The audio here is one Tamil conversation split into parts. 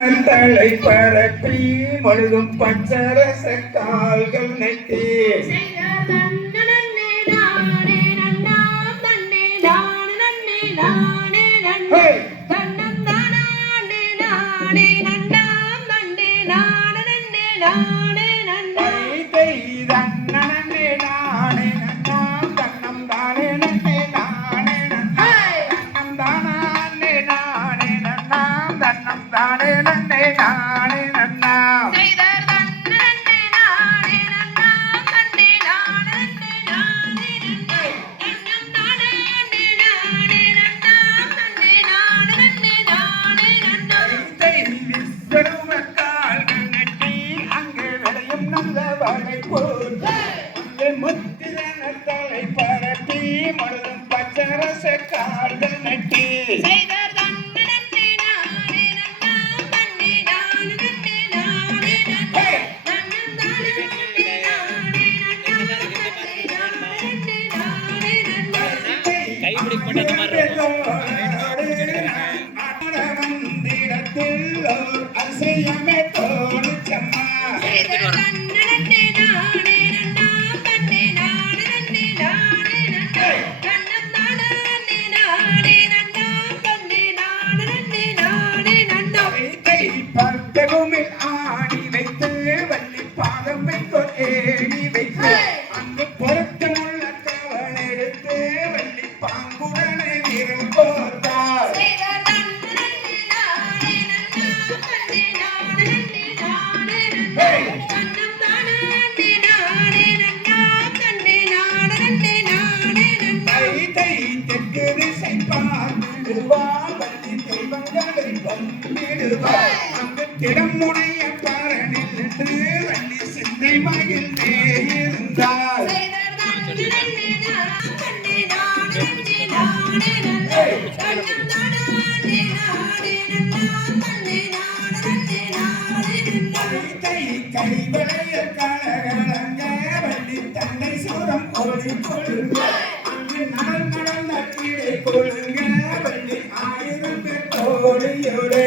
தலை பரப்பி முழுதும் பச்சரச கால்கள் நெட்டி ஹே! தலை வாழை முத்திரன தலை பரப்பி முழுதும் பச்சரச கால்கள் மாதிரி அசையமே தோணுச்சம்மா அங்கு திடமுடைய பாரணில் வள்ளி சிந்தை மகிழ் இருந்தார் கைவளைய கலகலங்க வள்ளி சுரம் ஒளி கொள்ளுங்க. அங்கு வள்ளி ஆயிரம் பேரோடையோடே ஒளியுடே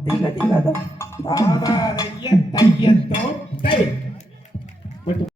தன்னே நானே நன்னாம் தன்னம் தானே நன்னே நானே நன்னா தன்னம் தானே நானே நன்னாம் தன்னம் தானே நன்னே நானே நன்னாம் ஹே தை தகதிகதோ திகதிகதோ தாவாரைய தையத்தோ தை